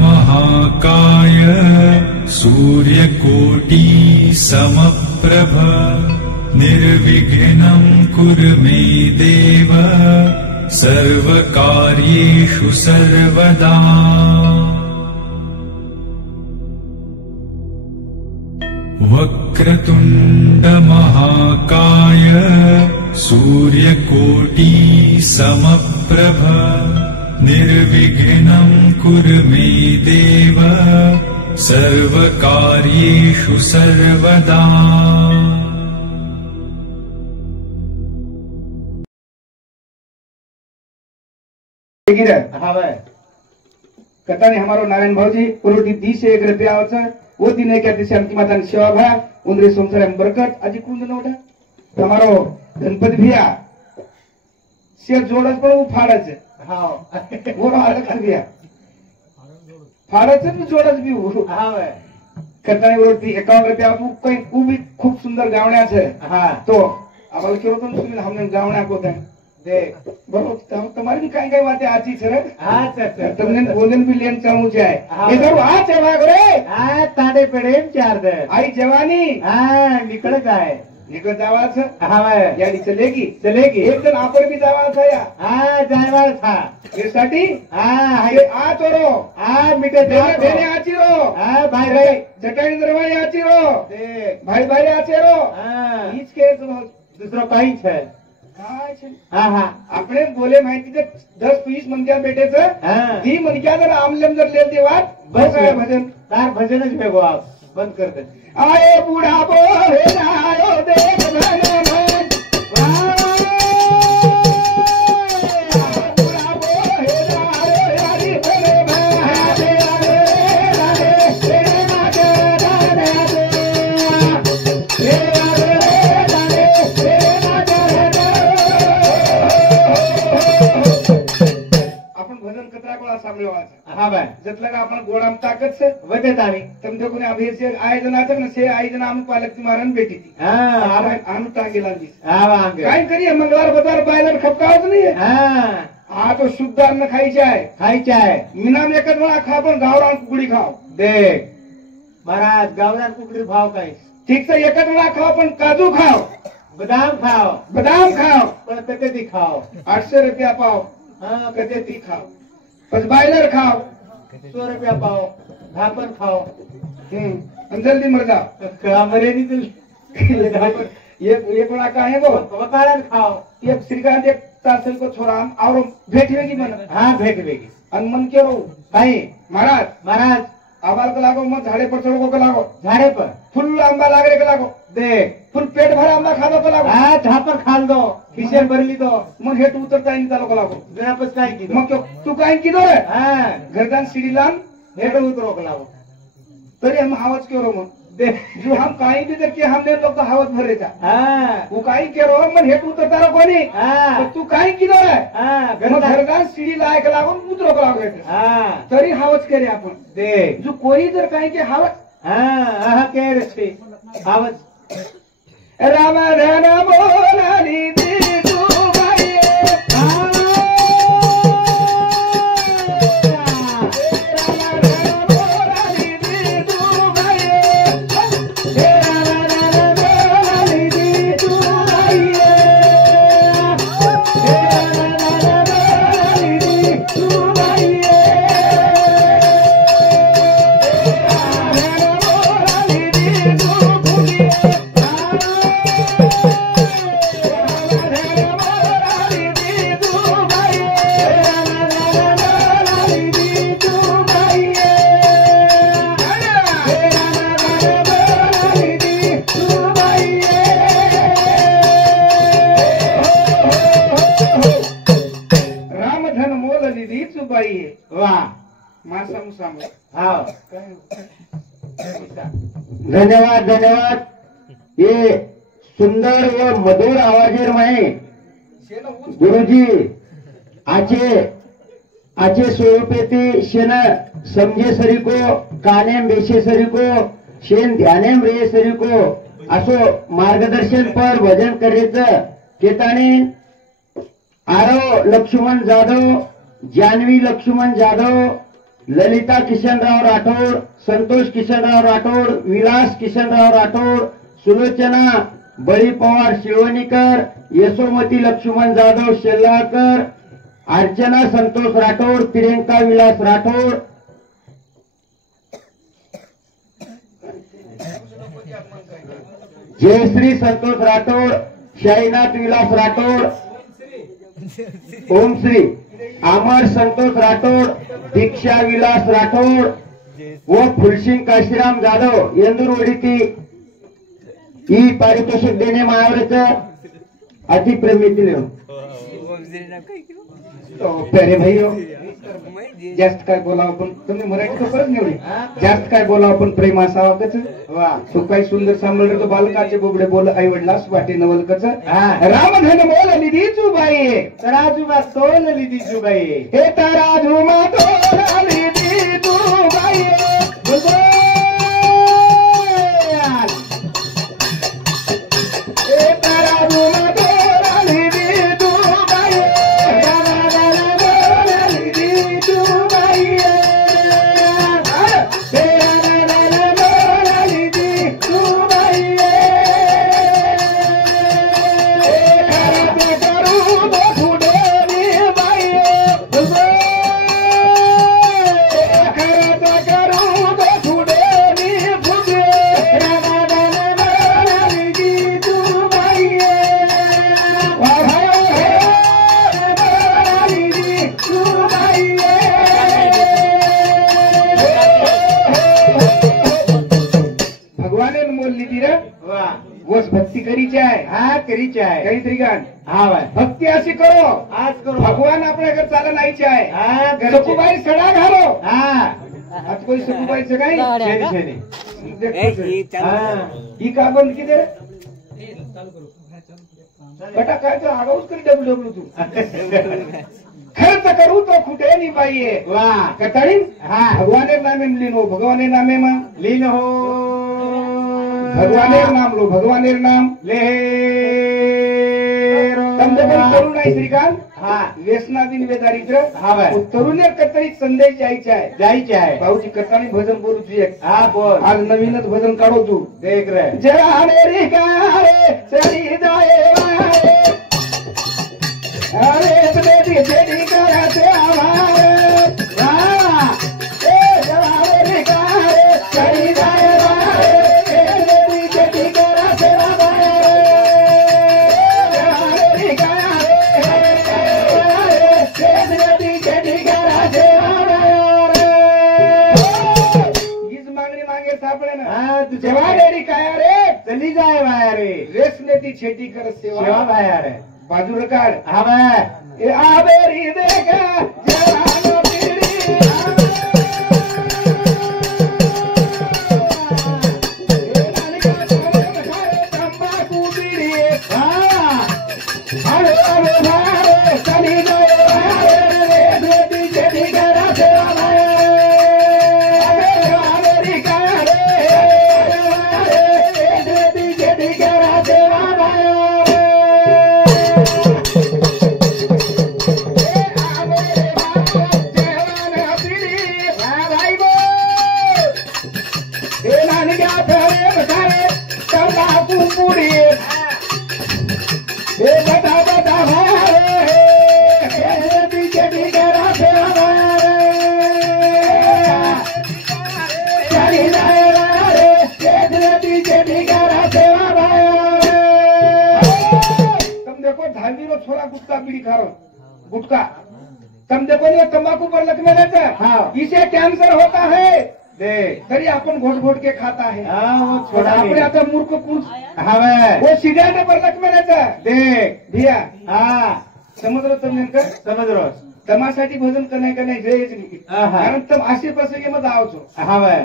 महाकाय सूर्यकोटि समप्रभ निर्विघ्नं कुरु मे देव सर्वकार्येषु सर्वदा। वक्रतुण्ड महाकाय सूर्यकोटि समप्रभ निर्विघ्नं कुरु मे देव सर्वकार्येषु सर्वदा। हाँ भाई कथा ने हमारो नारायण भाजी पुरोटी दी से एक रुपया आवचा वो दिन है क्या शांति माता ने सेवा भा उनरे संसार में बरकत आज कौन दिन उठा हमारो गणपति भैया से जोड़स पर वो फाड़स है हाँ वो अलग कर दिया फाड़स है तो जोड़स भी वो हाँ भाई कथा ने पुरोटी 51 रुपया वो कोई वो भी खूब सुंदर गावण्या है हाँ तो अब क्यों तुम हमने गावण्या को थे देख बरोबर तुम्हारी भी कहीं कहीं बातें आती है अच्छा तुमने भोजन भी लेन चाहूँ जाए इधर आ चला करे हाँ ताड़े पेड़े चार दे आई जवानी हाँ निकल जाए निकल जावा था हाँ भाई यानी चलेगी एक दिन आप भी जावा था या हाँ जावा था ये साठी हाँ आ तोरो हाँ मिटे देने आची रो हाँ भाई भाई जटाई दरवाजे आची रो भाई भाई आचे रो हाँ बीच के दूसरा कहीं है हाँ हाँ अपने बोले माहिती 10-20 मनक्या बेटे ती मनक्या जर आमलेम जर लेल देवात बस भजन तार भजनच भेगो आप बंद कर दे आए बुढ़ापो हे आयो देख हाँ भाई जतला आपण गोडाम ताकद से वदे ताणी तम देखो ने अभी से आयोजनाचं ना से आयोजन आम पालक मारन बेटी थी हां आम टांगेला दी हां वांगे काय करिए मंगळवार बुधवार बायलर खपकावत नाही हां आ तो शुद्ध अन्न खायचे आहे मिनाम एकच वेळा खा पण गावरान कुकडी खाव देख महाराज गावरान कुकडी भाव काय ठीक से एकच वेळा खाव पण काजू खाव बदाम खाव पण कधी खाव 800 रुपया पाव हां कधी ती खाव बस बायलर खाओ 100 रुपया पाओ धापन खाओ जल्दी मर जाओ मरे नहीं ये कोणा का है वो वकालन खाओ ये श्रीकांत एक तासल को छोरा और भेटवेगी मन हाँ भेटवेगी मन के रो भाई महाराज आवाल को लागो मत झाड़े पर चढ़ो को लागो झाड़े पर फुल आंबा लागरे को लागो देख फुल पेट भर आंबा खादो को लागो हाँ झापर खाल दो खिसेर भरली दो मग हेट उतरता नहीं चालो को लागो जनापस काय की मग तू काय की दो हाँ घरदान सीढ़ी लान हेट उतरो को लागो तरी हम हावच क्यों रो मग देख जो हम काही भी करके हमने लोग तो हावच भर रेचा हाँ वो काही के रो मन हेट उतरता रो कोनी हाँ तू काही की दो हाँ घरदान सीढ़ी लायक लागो उतरो को लागो हाँ तरी हावच करे आपण देख जो कोई जर काही के हावच हाँ के रे हावच राम धन बोलाली दी तू भाई धन्यवाद ये सुंदर व मधुर आवाजेर में गुरुजी आचे स्वरूपेती शेन समजे सरी को कानेम बेशे सरी को शेन ध्यानेम रे सरी को असो मार्गदर्शन पर भजन करायचं केताने आरो लक्ष्मण जाधव जानवी लक्ष्मण जाधव ललिता किशनराव राठोड, संतोष किशनराव राठोड, विलास किशनराव राठोड, सुलोचना बळी पवार शिळवणीकर, यशोमती लक्ष्मण जाधव शेल्लाकर, अर्चना संतोष राठोड, प्रियंका विलास राठोड, जयश्री संतोष राठोड, शाईनाथ विलास राठोड, ओमश्री अमर संतोष राठोड, दीक्षा विलास राठोड व फुलसिंग काशीराम जाधव येंदुरवडी ही पारितोषिक देणे महाराज अति प्रेमीतील प्यारे भाईओ, जास्त काय बोलावं पण तुम्ही मराठी तो परत निवडी जास्त काय बोलावं पण प्रेम असावा कच तो काही सुंदर सांभाळ तो बालकाचे बोबडे बोल आई वडिलास वाटे नवल कच रामधन बोल निधी चुबाई तराजू मा तोल लिदी जुबाई हे तराजू मा तोल निधी चुबाई हे तराजू मा तोल निधी चुबाई भक्ती करीची आहे हा करीचे आहे काहीतरी गाण हा बाय भक्ती अशी करो आज करू भगवान आपल्याकडे चाला नाहीचे आहे हा सखुबाई सडा घालो हा आज कोणी सखुबाईचं काही हा ही का बंद की दे बेटा काय तर आगाऊच करी डब्ल्यू तू खर्च करू तो कुठे नाही पाहिजे वा कटाळी हा भगवानेर नामे लीनो भगवानेर नामे मा लीन हो भगवानेर नाम लो भगवानेर नाम ले समजा पण तरुण आहे श्रीकांत हा व्यसनाधीन दारिद्र्य हा बाय तरुणेर कतळीत संदेश द्यायचा आहे जायचे आहे भाऊची कथाणी भजन बोलू तुझे हा बोल आज नवीनच भजन काढो तू देख रे जरा रे गारे चली जाए वारे अरे बेटी बेटी कराते हमारे जरा रे गारे चली जाए वारे बेटी बेटी कराते हमारे जरा रे गारे बेटी बेटी कराते हमारे हीच मागणी मागे सापडे ना हा तू जेव्हा डेरी काय रे चली जाय बाया रे रेसने ती छेटी कर सेवा सेवा बाया रे बाजूला काढ हा बाय ए आबेरी देखा जवानो पिरी तंबाकू पिरी अरे अरे भारे चली जाए भारे बेटी छेटी करा सेवा आबेरी कारे बेटी छेटी करा सेवा छोरा गुटखा बीड़ी खा रहा गुटखा तुम देखो ये तंबाकू पर लगने रहता है हाँ। इसे कैंसर होता है देख तरी अपन घोट घोट के खाता है हा वो छोड़ा अपने आता मूर्ख पुरुष हा बाय वो सिगरेट पर लगने रहता है देख भैया हा समझ लो तुम नेमकं समझ रो तमासाठी भजन करणे का नाही जयच नाही आहा. कारण तुम असे प्रसंगी मध्ये आवचो हा बाय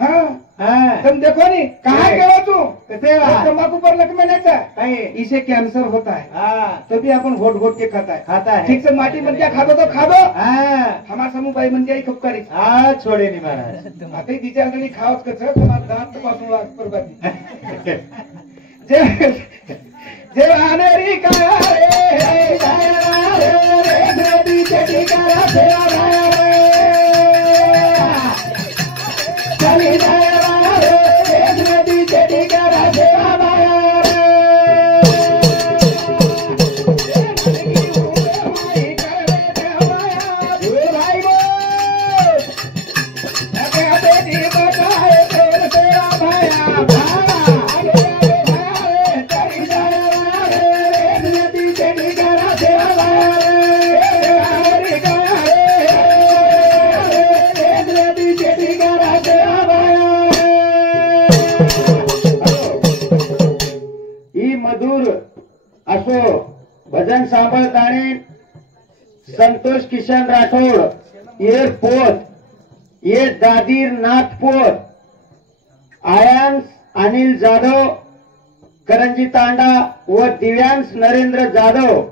हाँ हा तुम देखो नहीं कहाँ नहीं। गए तू कसे वो तंबाकू पर लगने रहता है काही इसे कैंसर होता है हा तभी अपन घोट घोट के खाता है खाता है ठीक से माटी बन गया खा दो तो खा दो हा हमारा समूह बाई बन गया खपकारी हा छोडे नाही महाराज आता ही तिच्या अंगणी खावच कसं तुम्हाला दात पासून परबाती जे आनेरी काय रे काय रे रे रे रे रे रे रे रे सांभळताणे संतोष किशन राठोड येर पोत ये दादीर नाथ पोत आयांश अनिल जाधव करंजी तांडा व दिव्यांश नरेंद्र जाधव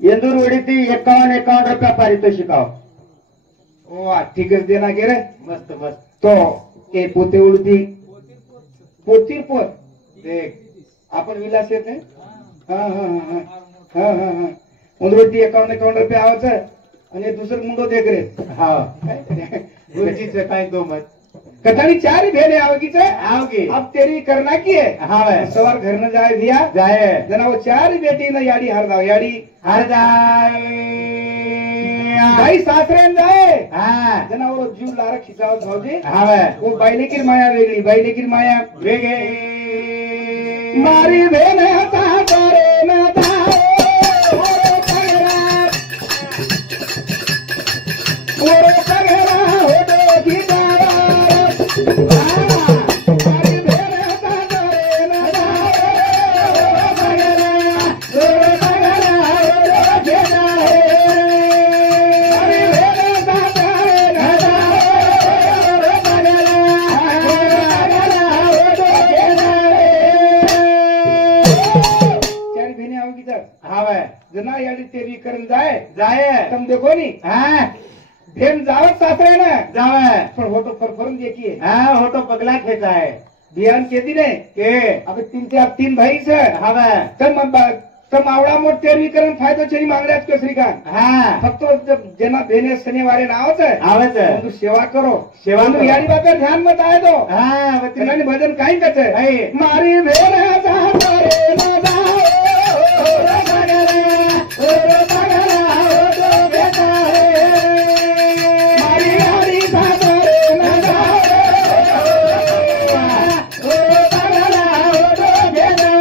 येंदूरवाडीतील 51 रुपया पारितोषिकाव. वा ठीकच देना गे रे. मस्त मस्त. तो ए पोते उडती पोतीर पोत देख आपण विलास येते. हा हा हा हा हा हा उंदरोटी 51 रुपये आवायचं आणि दुसरं मुंडो देख रे. हा गुरुजीचं काय दो मत कथानी 4 भेने आवगीचे आवगी अब तेरी करना की है. हाँ सवार घर न जाए दिया जाए जना वो 4 बेटी न याडी हर जाओ याडी हर जाए भाई सासरे जाए. हाँ जना वो जीव लारा खिचाव भाऊजी. हाँ वो बायले की माया वेगळी बायले की माया वेगे मारी भेन सासरे न जाए ओरे पगरा हो दो गीतारा. मारी भेन सासरे न जाए पगरा ओरे पगरा हो दो गीतारा. मारी भेन सासरे न जाए ओरे पगरा हो दो गीतारा. 4 भेने आओगी तर हाँ जना याडी तेरी करून जाए जाए तुम देखो नी हाँ भेन जावत सासरे ना जावे पण होतो फरफरून देखिए हाँ हो तो पगला खेचा है बिहान के दिन है के अब 3 भाई से हवे तम आवडा मोठ तेरवी करून फायदो छे मागण्यात के श्रीकांत हाँ फक्त जना भेने शनिवारी नावच है आवत है तू सेवा करो सेवा तू करो. यारी बात पर ध्यान मत आए दो हाँ बती तिनाने भजन काई करते है मारी भेन सासरे न जाओ ओरे पगरा हो दो बेटा मारी यारी सासरे न जाओ ओरे पगरा हो दो बेटा.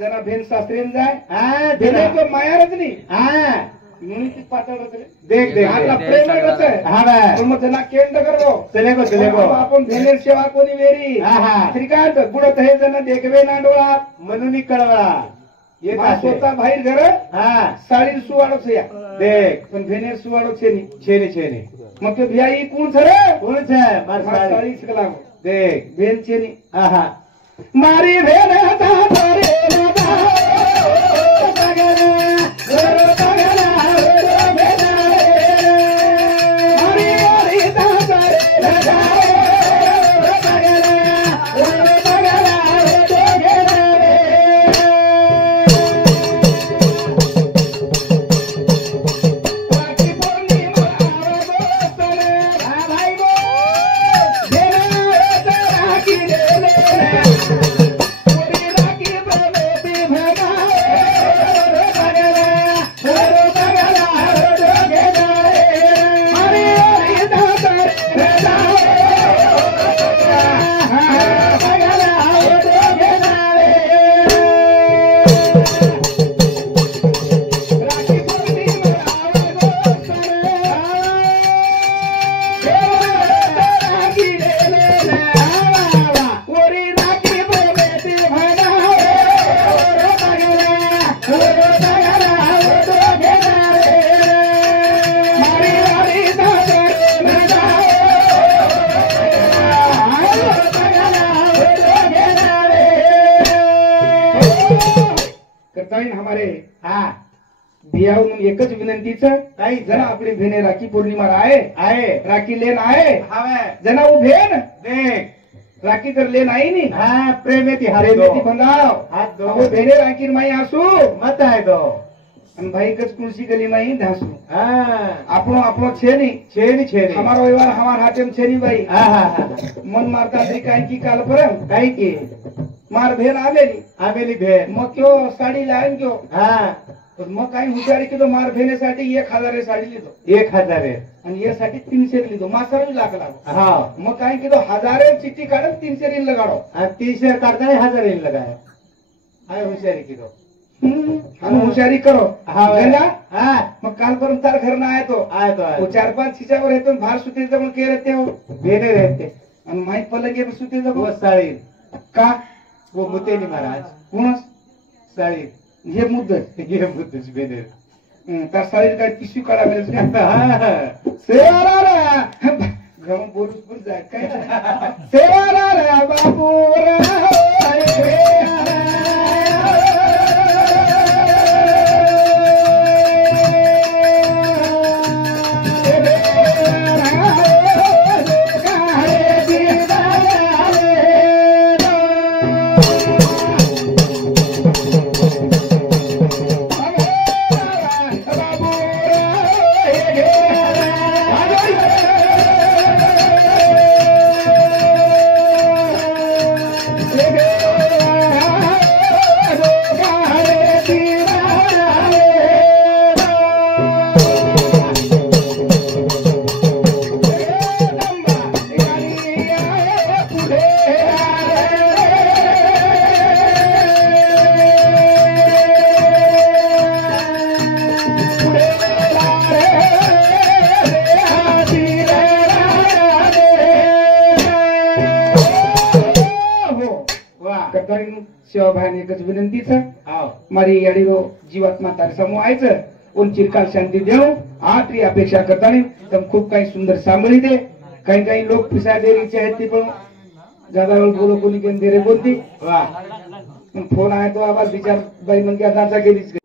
जना भेन सासरेन जाय हाँ भेने तो मायारच नाही हाँ म्हणून ती पातळ होते. देख देख आपला देख. प्रेम होत हाँ बे पण मग त्यांना केंद्र करतो चलेगो चलेगो आपण भेनेर सेवा कोणी वेरी हाँ श्रीकांत बुडत हे जण देखवे ना डोळा म्हणून कळवा येत असे. स्वतः बाहेर घर हाँ साडी सुवाडोच या देख पण भेनेर सुवाडो छे नी छेने छेने मग ते भियाई कोण सर कोण है मार साड़ी साडी शिकला देख भेन छे नी हाँ हाँ मारी भेन सासरे न जाओ पगरा ओरे पगरा हो दो बेटा. मारी यारी सासरे न जाओ ओरे पगरा हो दो बेटा. राखी पौर्णिमा आवगो सरे हा भाई गो भेन राखी देले ओरी राखी प्रवेती भगा ओरे पगरा हो दो बेटा. मारी यारी सासरे न जाओ पगरा हो दो बेटा. राखी पौर्णिमा आवगो सरे राखी देले ओरी राखी प्रवेती भगा ओरे पगरा हो दो बेटा. मारी यारी सासरे न जाओ पगरा हो दो बेटा. करताईन हमारे हाँ बियाहून एकच विनंतीचं काही जना आपली भेने राखी पौर्णिमा आहे आहे राखी लेन आहे हवे जना वो भेन देख राखी तर लेन आई नी हाँ प्रेम येते हारे प्रेमेती बंधाव हात दो अहो भेने राखी माई असू मत आहे दो અને ભાઈ કચ કુલસી ગલી માં ही धांसू हाँ આપણો આપણો છે નહીં छेनी छेनी हमारो व्यवहार हमार हाथे में છે નહીં भाई हाँ हाँ हाँ मन मारता तरी काय की काल परम काही की मार भेन आलेली आमेली भेन मग क्यो साडी लावून क्यो हाँ तर मग काय हुशारी की तो मार भेनेसाठी 1000 साडी लिहितो 1000 आहे आणि यासाठी 300 लिहितो मासावी लागला हाँ मग काय की तो 1000 चिठ्ठी काढून 300 रील लगाडो आणि 300 काढताना 1000 येईल लगाय हाय हुशारी की तो आणि हुशारी करो हाँ गंगा हाँ मग काल परम तार घर ना आया तो आय तो वो 4-5 खिचावर येतो भार सुते जमून के रहते हो भेने रहते आणि माहित पडलं की सुते जमून वो साळी का वो मुतेनी महाराज कोण साळी हे मुद्दत ये मुतेच भेने त्या साडीत काय पिशवी काढावी हाँ सेवारा घरून बोलूच पण जाय काय सेवारा बाबू शिवाभाई एकच विनंतीच मारी याडीरो जीवात्मा तार समूह आयचं उन चिरकाल शांती देव आटरी अपेक्षा करताना तम खूप काही सुंदर सांभळी दे काही काही लोक पिसा देरीचे आहेत ते पण ज्यादा वेळ बोलो कोणी केन दे रे बोलती फोन आहे तो आवाज विचार बाई म्हणजे आता गेलीच